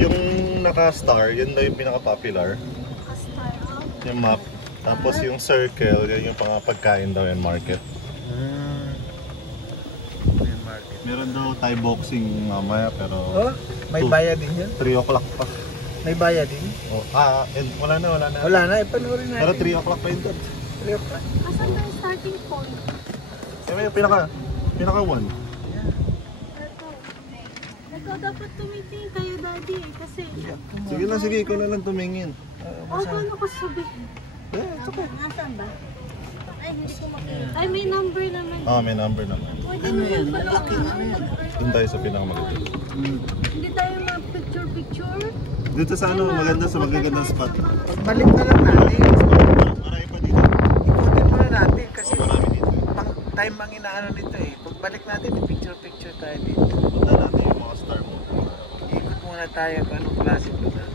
Yung naka-star, yun daw yung pinaka-popular. Naka-star, oh. Yung map. Tapos yung circle, yun yung pagkain daw yung market. Yung market. Meron daw Thai boxing mamaya pero Oh, may bayad din yun? 3 o'clock pa. May bayad din? Oh, wala na. Wala na, ipanoorin natin. Pero 3 o'clock pa yun doon. 3 o'clock. Asan ba yung starting point? Kaya yung pinaka 1. Ikaw dapat tumitingin kayo, daddy, kasi... Sige, ikaw na lang tumingin. paano ko sabihin? It's okay. Nasaan ba? Ay, hindi ko makita. Ay, may number naman. May number naman. Pwede mo yan? Malaki Doon tayo sa pinakamaganda. Hindi tayo ma-picture-picture? Dito sa magagandang spot. Balik na lang natin. Marami pa dito. Ikutin muna natin kasi Marami dito. pang time ang inaano nito eh. Pagbalik natin, picture-picture tayo dito. Punta natin yung mga star mo. Ikot muna tayo kung anong klaseng lugar.